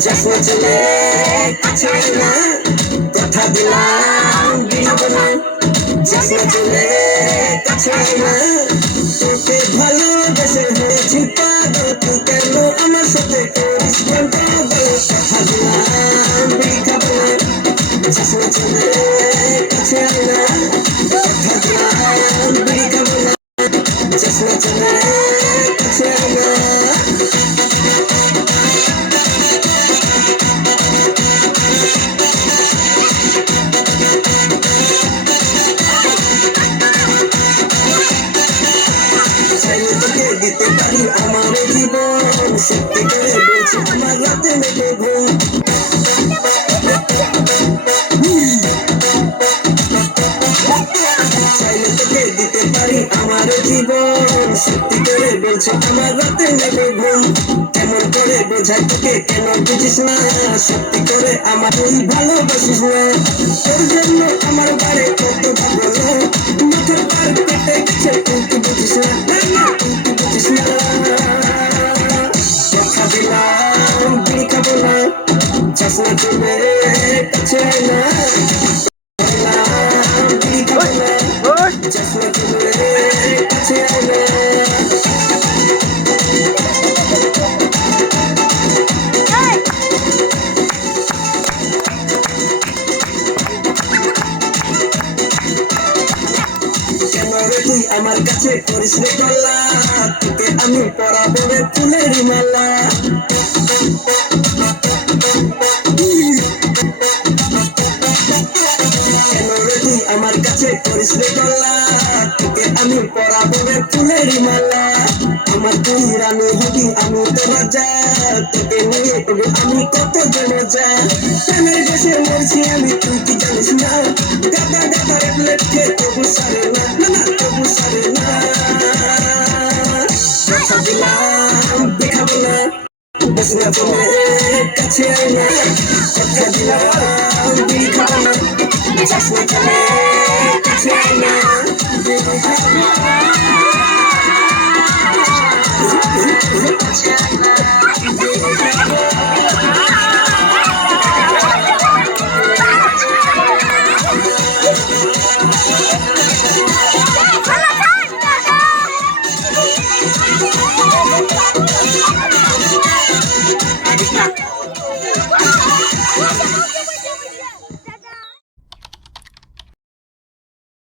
যাসনা চলে কাছে না কথা দিলাম বিনব না যাসনা চলে কাছে না তোকে ভালোবেসে হয়েছি পাগল তুই কেন আমার সাথে করিস গন্ডগোল কথা দিলাম বিনব না যাসনা চলে কাছে না কথা দিলাম বিনব না যাসনা চলে কাছে না দিতে পারি আমার জীবন সত্যি করে বলছি আমার রাতে নেবে ঘুম চাইলে তোকে দিতে পারি আমার জীবন সত্যি করে বলছি আমার রাতে নেবে ঘুম কেমন করে বোঝাই তোকে কেন বুঝিস না সত্যি করে আমার তুই ভালোবাসিস না তোর জন্য আমার বাড়ি কত ভালো মাথার পার কেটে গেছে তুই কি বুঝিস না কথা দিলাম বিড়ি খাবো না যাসনা চলে কাছে না বিড়ি খাবো না যাসনা চলে কাছে না তুই আমার কাছে করিস রে গলা তোকে আমি পরাবো রে ফুলের মালা কেন রে তুই আমার কাছে করিস রে গলা তোকে আমি পরাবো রে ফুলের মালা আমার তুই রানী হবি আমি তো রাজা তোকে নিয়ে তবে আমি কত যে মজা প্রেমের বসে মরছি আমি তুই কি জানিস না গাদা গাদা প্লেট খেয়ে তবু সারে না না তবু সারে না কথা দিলাম দেখাবো না যাসনা চলে কাছে না কথা দিলাম দেখাবো না যাসনা চলে কাছে না Hadi